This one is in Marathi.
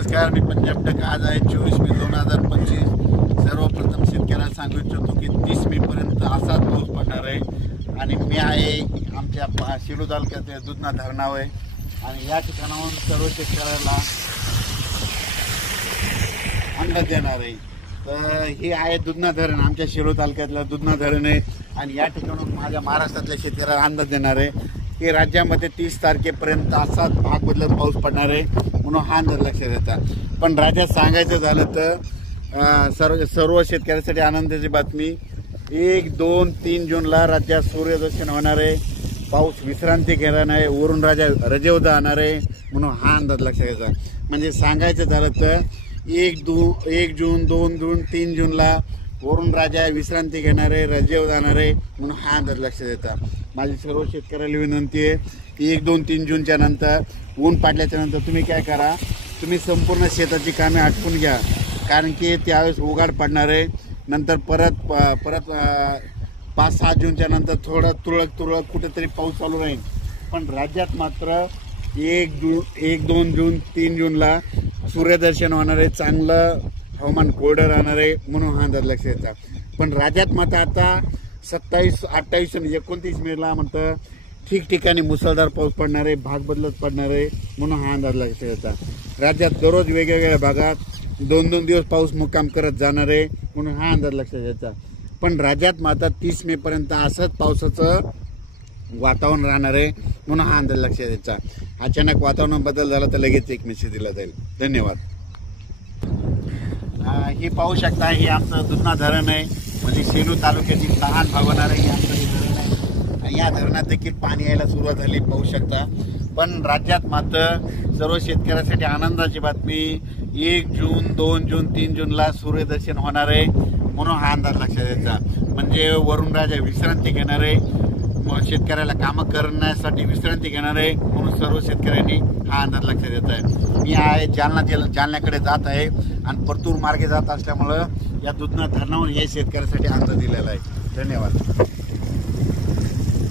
नमस्कार, मी पंजाब टक. आज आहे 24 मे 2025. सर्वप्रथम शेतकऱ्याला सांगू इच्छितो की 30 मे पर्यंत असाच पाऊस पडणार आहे आणि मी आहे आमच्या शिरू तालुक्यात दुधना धरणावर आहे आणि या ठिकाणाहून सर्व शेतकऱ्याला अंदाज देणार आहे. तर हे आहे दुधना धरण, आमच्या शिरू तालुक्यातलं दुधना धरण आहे आणि या ठिकाणाहून माझ्या महाराष्ट्रातल्या शेतकऱ्याला अंदाज देणार आहे की राज्यामध्ये 30 तारखेपर्यंत असाच भाग बदलत पाऊस पडणार आहे म्हणून हा अंदाज लक्षात येतात. पण राज्यात सांगायचं झालं तर सर्व शेतकऱ्यांसाठी आनंदाची बातमी, 1, 2, 3 जूनला राज्यात सूर्यदर्शन होणार आहे, पाऊस विश्रांती घेणार आहे, वरून राजा रजेवर जाणार आहे म्हणून हा अंदाज लक्षात येतात. म्हणजे सांगायचं झालं तर 1 जून, 2 जून, 3 जूनला वरून राजा विश्रांती घेणार आहे, रजेवर जाणार आहे म्हणून हा अंदाज लक्षात येतात. माझी सर्व शेतकऱ्याला विनंती आहे की 1, 2, 3 जूनच्या नंतर ऊन पाडल्याच्या नंतर तुम्ही काय करा, तुम्ही संपूर्ण शेताची कामे आटपून घ्या, कारण की त्यावेळेस उघाड पडणार आहे. नंतर परत 5-6 जूनच्या नंतर थोडं तुरळक कुठेतरी पाऊस चालू राहील. पण राज्यात मात्र 1, 2 जून, 3 जूनला सूर्यदर्शन होणार आहे, चांगलं हवामान कोरडं राहणार आहे म्हणून हा अंदाज लक्षात येतात. पण राज्यात मात्र आता 27, 28 आणि 29 मेला म्हणतं ठिकठिकाणी मुसळधार पाऊस पडणार आहे, भाग बदलत पडणार आहे म्हणून हा अंदाज लक्षात येतात. राज्यात दररोज वेगवेगळ्या भागात 2-2 दिवस पाऊस मुक्काम करत जाणार आहे म्हणून हा अंदाज लक्षात येतात. पण राज्यात मात्र 30 मे पर्यंत असंच पावसाचं वातावरण राहणार आहे म्हणून हा अंदाज लक्षात येतात. अचानक वातावरण बदल झाला तर लगेच एक मेसेज दिला जाईल. धन्यवाद. हे पाहू शकता, हे आमचं दुधना धरण आहे, म्हणजे सेलू तालुक्यातील लहान भाग होणार आहे. आमचं हे धरण आहे आणि या धरणात देखील पाणी यायला सुरुवात झाली, पाहू शकता. पण राज्यात मात्र सर्व शेतकऱ्यांसाठी आनंदाची बातमी, 1 जून, 2 जून, 3 जूनला सूर्यदर्शन होणार आहे म्हणून हा अंदाज लक्षात यायचा. म्हणजे वरून राजा विश्रांती घेणार आहे, शेतकऱ्याला कामं करण्यासाठी विश्रांती घेणार आहे म्हणून सर्व शेतकऱ्यांनी हा अंदाज लक्षात येत आहे. मी आहे जालन्याकडे जात आहे आणि परतूर मार्गे जात असल्यामुळं या दुधना धरणावरून हे शेतकऱ्यासाठी अंदाज दिलेला आहे. धन्यवाद.